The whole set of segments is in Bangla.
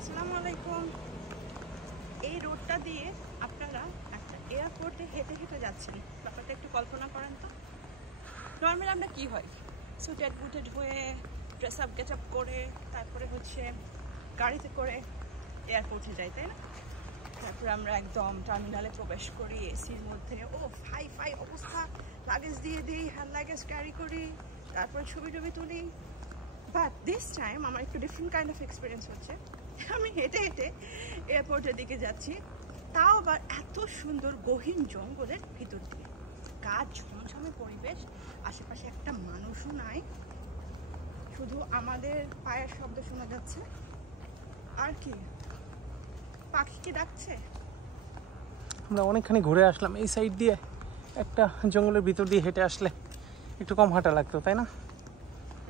আসসালামু আলাইকুম। এই রোডটা দিয়ে আপনারা একটা এয়ারপোর্টে হেঁটে হেঁটে যাচ্ছেন, ব্যাপারটা একটু কল্পনা করেন তো। নর্মালি আমরা কি হয়, সুটেড বুটেড হয়ে ড্রেস আপ গেট আপ করে তারপরে হচ্ছে গাড়িতে করে এয়ারপোর্টে যাই, তাই না? তারপরে আমরা একদম টার্মিনালে প্রবেশ করি এসির মধ্যে, ও ফাই ফাই অবস্থা, লাগেজ দিয়ে দিই, হ্যান্ড লাগেজ ক্যারি করি, তারপরে ছবি টবি তুলি। বাট দিস টাইম আমার একটু ডিফারেন্ট কাইন্ড অফ এক্সপিরিয়েন্স হচ্ছে। আমি হেঁটে হেঁটে এয়ারপোর্টের দিকে যাচ্ছি, তাও আবার এত সুন্দর গহীন জঙ্গলের ভিতর দিয়ে, গাছ ঝমঝমে পরিবেশ, আশেপাশে একটা মানুষও নাই, শুধু আমাদের পায়ের শব্দ শোনা যাচ্ছে। আর কি, পাখি কি ডাকছে। আমরা অনেকখানি ঘুরে আসলাম এই সাইড দিয়ে, একটা জঙ্গলের ভিতর দিয়ে হেঁটে আসলে একটু কম হাঁটা লাগতো, তাই না?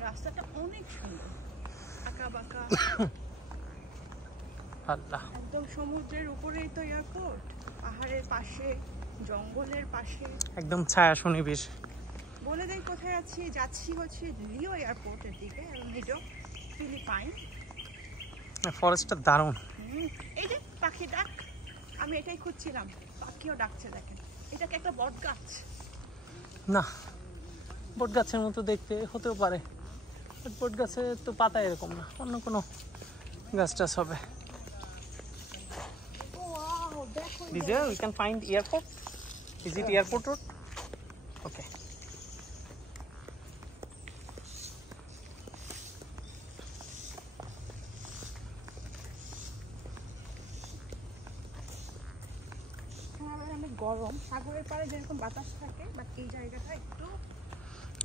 রাস্তাটা অনেক সুন্দর, আঁকা বাঁকা, আল্লাহ, একদম সমুদ্রের উপরেই তো এয়ারপোর্ট, পাহাড়ের পাশে, জঙ্গলের পাশে, একদম ছায়া সুনিবিশ। বলে দেই কোথায় আছি, যাচ্ছি হচ্ছে লিও এয়ারপোর্টের দিকে, লিডো ফিলিপাইন। ফরেস্টটা দারুণ। এই যে পাখি ডাক, আমি এটাই খুঁজছিলাম, পাখিও ডাকছে, দেখেন। এটাকে একটা বট গাছ না, বট গাছের মতো দেখতে হতেও পারে, বট গাছে তো পাতা এরকম না, অন্য কোনো গাছ টাছ হবে। Dija, we can find airport. Is it airport road? Okay. অনেক গরম, সাগরের পাড়ে যেরকম বাতাস থাকে, বাট এই জায়গাটা একটু,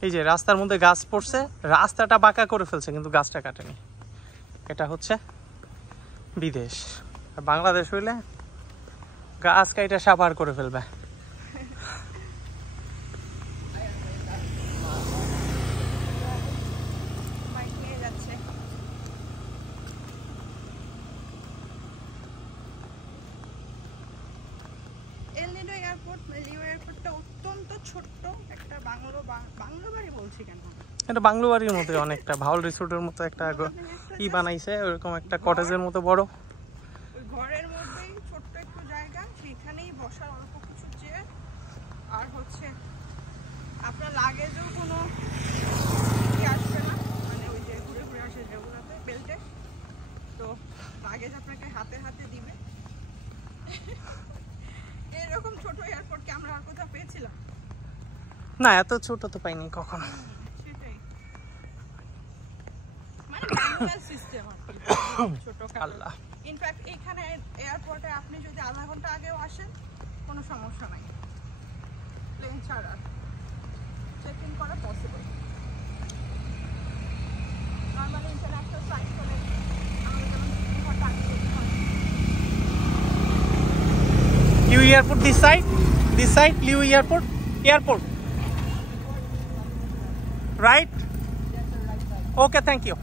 এই যে রাস্তার মধ্যে গাছ পড়ছে, রাস্তাটা বাঁকা করে ফেলছে কিন্তু গাছটা কাটেনি। এটা হচ্ছে বিদেশ, আর বাংলাদেশ হইলে গাছ কাইটা সাবার করে ফেলবে। বাইক নিয়ে যাচ্ছে। এল নিডো এয়ারপোর্ট, লিও এয়ারপোর্টটা অত্যন্ত ছোট্ট একটা বাংলো বাড়ি বলছি কেন, এটা বাংলো বাড়ির মতো, অনেকটা ভাওল রিসোর্টের মতো একটা ই বানাইছে, ওরকম একটা কটেজের মতো বড়। ওই ঘরের মধ্যেই ছোট্ট একটু জায়গা, সেখানেই বসার অল্প কিছু চেয়ার, আর হচ্ছে আপনার লাগেজও কোনো আসবে না, মানে ওই যে ঘুরে ঘুরে আসে যেগুলোতে বেল্টে, তো লাগেজ আপনাকে হাতে হাতে দিবে। এরকম ছোট এয়ারপোর্ট কি আমরা আর কোথাও পেয়েছিলাম? না, এত ছোট তো পাইনি কখনো। সেটাই, মানে ম্যানুয়াল সিস্টেম আর কি, ছোট আল্লাহ। ইনফ্যাক্ট এখানে এয়ারপোর্টে আপনি যদি আধা ঘন্টা আগেও আসেন কোনো সমস্যা নাই, প্লেন ছাড়া চেক ইন করা পসিবল। নর্মালি ইন্টারন্যাশনাল ফ্লাইট হলে আমাদের যেমন 2 ঘন্টা আগে যেতে হয়। Liu Airport this side Liu Airport, right? Okay, thank you.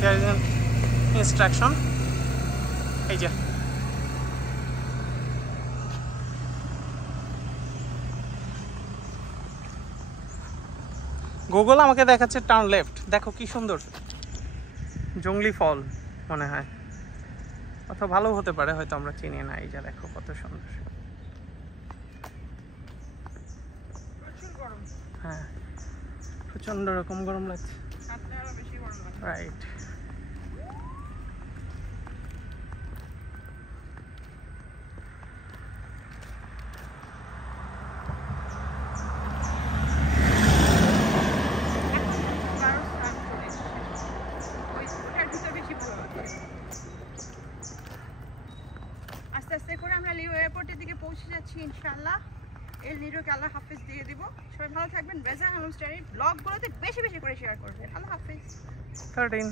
There is an instruction. এই যে গুগল আমাকে দেখাচ্ছে টার্ন লেফট, দেখো কি সুন্দর জংলি ফল মনে হয়, অথবা ভালো হতে পারে, হয়তো আমরা চিনি না। এই যে দেখো কত সুন্দর। প্রচুর গরম, হ্যাঁ, প্রচন্ড রকম গরম লাগছে, হাতে আরো বেশি গরম লাগে। রাইট। আস্তে আস্তে করে আমরা লিও এয়ারপোর্টের দিকে পৌঁছে যাচ্ছি ইনশাআল্লাহ। এল নিডোকে আল্লাহ হাফেজ দিয়ে দিব। সবাই ভালো থাকবেন। রেজা হোমস্টের ব্লগগুলোতে বেশি বেশি করে শেয়ার করবেন। আল্লাহ হাফেজ। 13